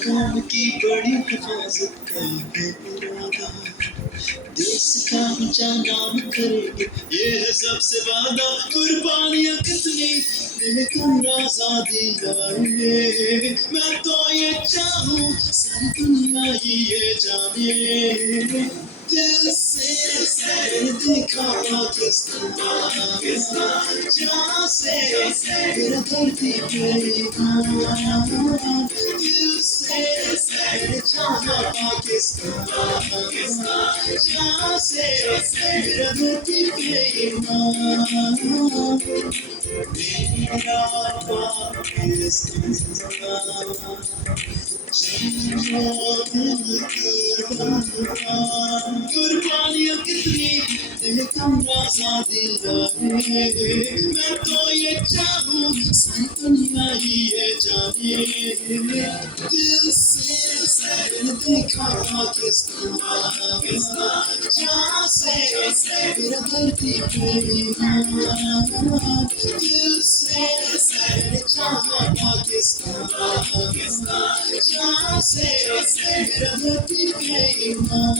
काम की बड़ी हिफाजत का इरादा, देश का ऊंचा नाम करेंगे, ये है सबसे वादा। कुर्बानियां कितनी लेकिन आजादी लाए, मैं तो ये चाहूं सारी दुनिया ही ये जाने। दिल से देखा पाकिस्तान, जहाँ से मेरा धरती पे ईमान। दिल से चाहा पाकिस्तान, जहाँ से मेरा धरती पे ईमान। मेरा कुर्बानियां कितनी लेकिन आजादी लाए, मैं तो ये चाहूं सारी दुनिया ही ये जाने। दिल से देखा पाकिस्तान, जहाँ से मेरा धरती पे ईमान। दिल से चाहा पाकिस्तान, जहाँ से मेरा धरती पे ईमान।